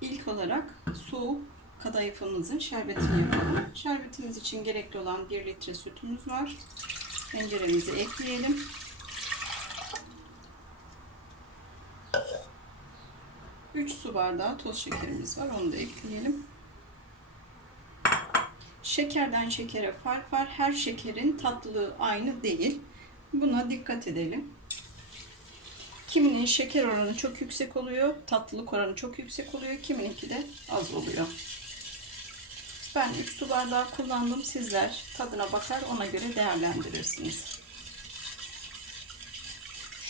İlk olarak soğuk kadayıfımızın şerbetini yapalım. Şerbetimiz için gerekli olan 1 litre sütümüz var. Tenceremizi ekleyelim. Üç su bardağı toz şekerimiz var. Onu da ekleyelim. Şekerden şekere fark var. Her şekerin tatlılığı aynı değil. Buna dikkat edelim. Kiminin şeker oranı çok yüksek oluyor, tatlılık oranı çok yüksek oluyor, kimininki de az oluyor. Ben 3 su bardağı kullandım. Sizler tadına bakar ona göre değerlendirirsiniz.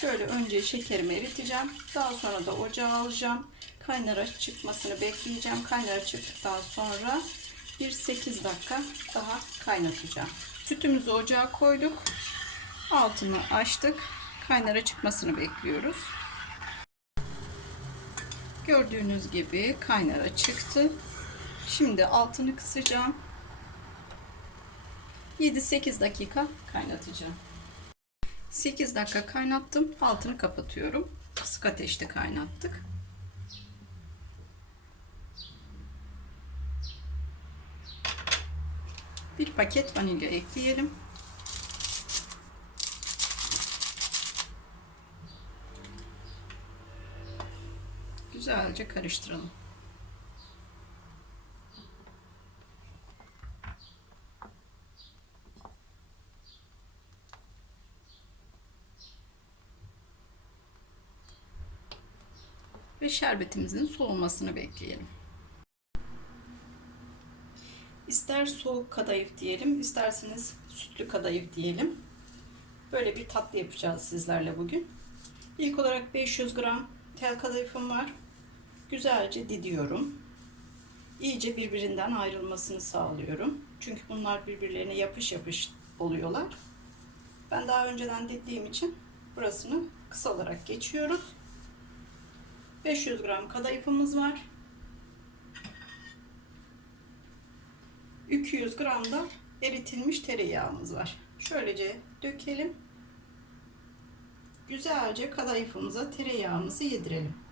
Şöyle önce şekerimi eriteceğim. Daha sonra da ocağa alacağım. Kaynara çıkmasını bekleyeceğim. Kaynara çıktıktan sonra bir 8 dakika daha kaynatacağım. Sütümüzü ocağa koyduk. Altını açtık. Kaynara çıkmasını bekliyoruz. Gördüğünüz gibi kaynara çıktı. Şimdi altını kısacağım. 7-8 dakika kaynatacağım. 8 dakika kaynattım. Altını kapatıyorum. Kısık ateşte kaynattık. Bir paket vanilya ekleyelim. Güzelce karıştıralım. Ve şerbetimizin soğumasını bekleyelim. İster soğuk kadayıf diyelim, isterseniz sütlü kadayıf diyelim. Böyle bir tatlı yapacağız sizlerle bugün. İlk olarak 500 gram tel kadayıfım var. Güzelce didiyorum. İyice birbirinden ayrılmasını sağlıyorum. Çünkü bunlar birbirlerine yapış yapış oluyorlar. Ben daha önceden diddiğim için burasını kısa olarak geçiyoruz. 500 gram kadayıfımız var. 200 gram da eritilmiş tereyağımız var. Şöylece dökelim. Güzelce kadayıfımıza tereyağımızı yedirelim.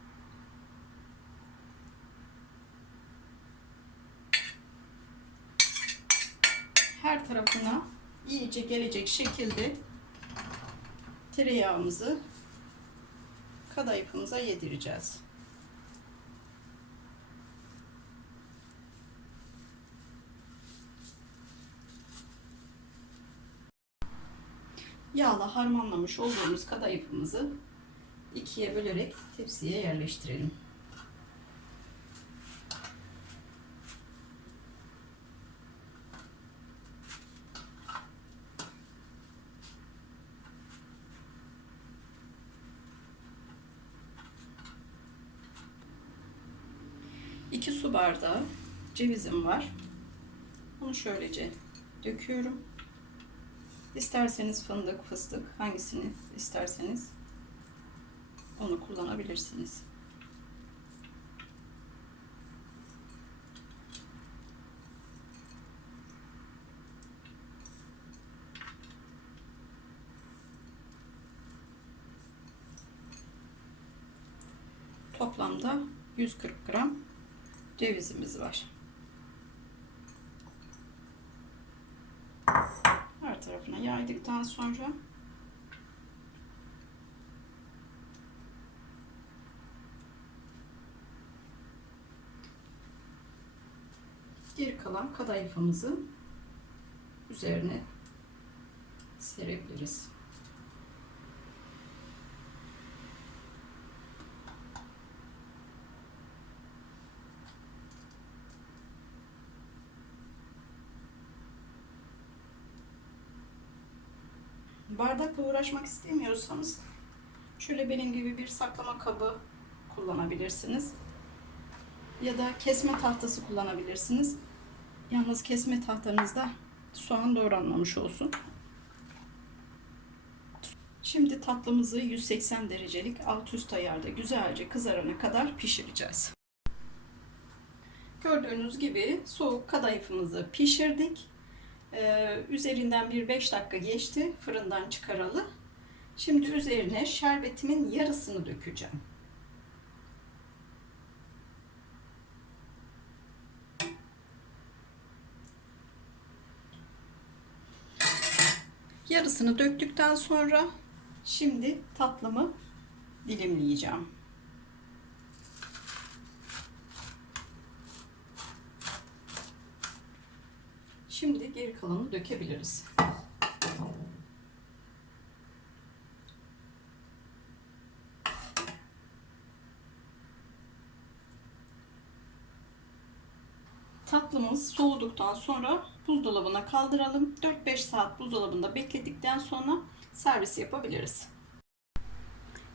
Tarafına iyice gelecek şekilde tereyağımızı kadayıfımıza yedireceğiz. Yağla harmanlamış olduğumuz kadayıfımızı ikiye bölerek tepsiye yerleştirelim. İki su bardağı cevizim var. Bunu şöylece döküyorum. İsterseniz fındık, fıstık hangisini isterseniz onu kullanabilirsiniz. Toplamda 140 gram cevizimiz var. Her tarafına yaydıktan sonra geri kalan kadayıfımızı üzerine serebiliriz. Bardakla uğraşmak istemiyorsanız şöyle benim gibi bir saklama kabı kullanabilirsiniz. Ya da kesme tahtası kullanabilirsiniz. Yalnız kesme tahtanızda soğan doğranmamış olsun. Şimdi tatlımızı 180 derecelik alt üst ayarda güzelce kızarana kadar pişireceğiz. Gördüğünüz gibi soğuk kadayıfımızı pişirdik. Ee, üzerinden bir 5 dakika geçti fırından çıkaralı. Şimdi üzerine şerbetimin yarısını dökeceğim. Yarısını döktükten sonra şimdi tatlımı dilimleyeceğim. Geri kalanı dökebiliriz. Tatlımız soğuduktan sonra buzdolabına kaldıralım. 4-5 saat buzdolabında bekledikten sonra servis yapabiliriz.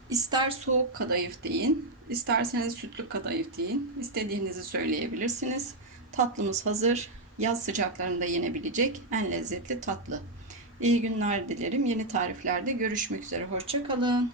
İster soğuk kadayıf deyin, isterseniz sütlü kadayıf deyin. İstediğinizi söyleyebilirsiniz. Tatlımız hazır. Yaz sıcaklarında yenebilecek en lezzetli tatlı. İyi günler dilerim. Yeni tariflerde görüşmek üzere. Hoşçakalın.